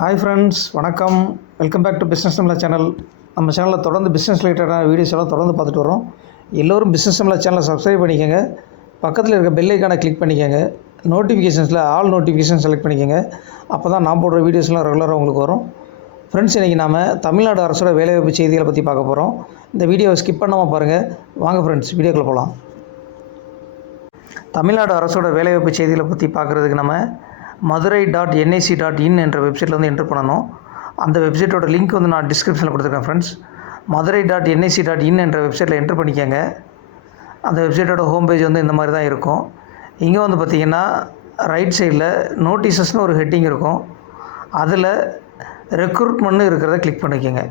Hi friends, வணக்கம். Welcome back to business Tamizha channel. நம்ம சேனலில் தொடர்ந்து பிஸ்னஸ் ரிலேட்டடான வீடியோஸ் எல்லாம் தொடர்ந்து பார்த்துட்டு வரோம். எல்லோரும் பிஸ்னஸ் தமிழா சேனலை சப்ஸ்கிரைப் பண்ணிக்கோங்க. பக்கத்தில் இருக்க பெல் ஐக்கானை கிளிக் பண்ணிக்கோங்க. நோட்டிஃபிகேஷன்ஸில் ஆல் நோட்டிஃபிகேஷன் செலக்ட் பண்ணிக்கோங்க. அப்போ தான் நான் போடுற வீடியோஸ்லாம் ரெகுலராக உங்களுக்கு வரும். ஃப்ரெண்ட்ஸ், இன்றைக்கி நாம் தமிழ்நாடு அரசோட வேலைவாய்ப்பு செய்திகளை பற்றி பார்க்க போகிறோம். இந்த வீடியோவை ஸ்கிப் பண்ணாமல் பாருங்கள். வாங்க ஃப்ரெண்ட்ஸ், வீடியோக்குள்ளே போகலாம். தமிழ்நாடு அரசோட வேலைவாய்ப்பு செய்திகளை பற்றி பார்க்குறதுக்கு நம்ம madurai.nic.in என்ற வெப்சைட்டில் வந்து என்ட்ரு பண்ணணும். அந்த வெப்சைட்டோட லிங்க் வந்து நான் டிஸ்கிரிப்ஷனில் கொடுத்துருக்கேன் ஃப்ரெண்ட்ஸ். madurai.nic.in என்ற வெப்சைட்டில் என்ட்ரு பண்ணிக்கோங்க. அந்த வெப்சைட்டோட ஹோம் பேஜ் வந்து இந்த மாதிரி தான் இருக்கும். இங்கே வந்து பார்த்திங்கன்னா ரைட் சைடில் நோட்டீஸஸ்னு ஒரு ஹெட்டிங் இருக்கும். அதில் ரெக்ரூட்மெண்ட்னு இருக்கிறத கிளிக் பண்ணிக்கோங்க.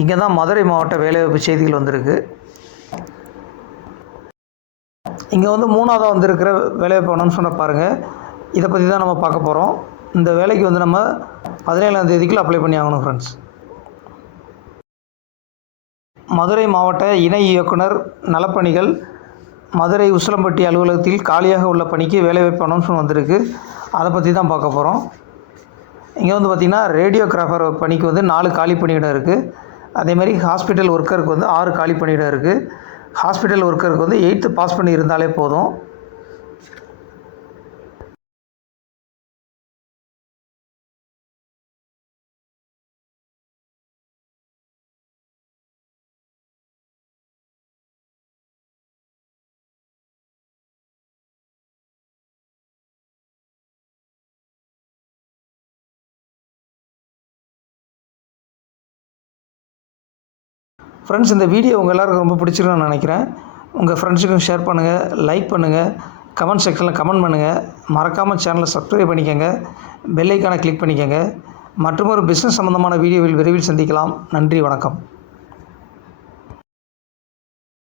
இங்கே தான் மதுரை மாவட்ட வேலைவாய்ப்பு செய்திகள் வந்திருக்கு. இங்கே வந்து மூணாவதாக வந்திருக்கிற வேலைவாய்ப்பு அனௌன்ஸ்மெண்ட்டை பாருங்கள். இதை பற்றி தான் நம்ம பார்க்க போகிறோம். இந்த வேலைக்கு வந்து நம்ம 17ஆம் தேதிக்குள்ளே அப்ளை பண்ணி ஆகணும் ஃப்ரெண்ட்ஸ். மதுரை மாவட்ட இணை இயக்குனர் நலப்பணிகள் மதுரை உசிலம்பட்டி அலுவலகத்தில் காலியாக உள்ள பணிக்கு வேலைவாய்ப்பு அனௌன்ஸ்மெண்ட் வந்திருக்கு. அதை பற்றி தான் பார்க்க போகிறோம். இங்கே வந்து பார்த்திங்கன்னா ரேடியோகிராஃபர் பணிக்கு வந்து 4 காலி பணியிடம் இருக்குது. அதேமாதிரி ஹாஸ்பிட்டல் ஒர்க்கருக்கு வந்து 6 காலி பணியிடம் இருக்குது. ஹாஸ்பிட்டல் ஒர்க்கருக்கு வந்து 8th பாஸ் பண்ணி இருந்தாலே போதும். ஃப்ரெண்ட்ஸ், இந்த வீடியோ உங்கள் எல்லாருக்கும் ரொம்ப பிடிச்சிருக்குன்னு நினைக்கிறேன். உங்கள் ஃப்ரெண்ட்ஸுக்கும் ஷேர் பண்ணுங்கள், லைக் பண்ணுங்கள், கமெண்ட் செக்ஷனில் கமெண்ட் பண்ணுங்கள். மறக்காமல் சேனலை சப்ஸ்கிரைப் பண்ணிக்கோங்க, பெல் ஐக்கானை கிளிக் பண்ணிக்கோங்க. மற்றொரு பிஸ்னஸ் சம்மந்தமான வீடியோவில் விரைவில் சந்திக்கலாம். நன்றி, வணக்கம்.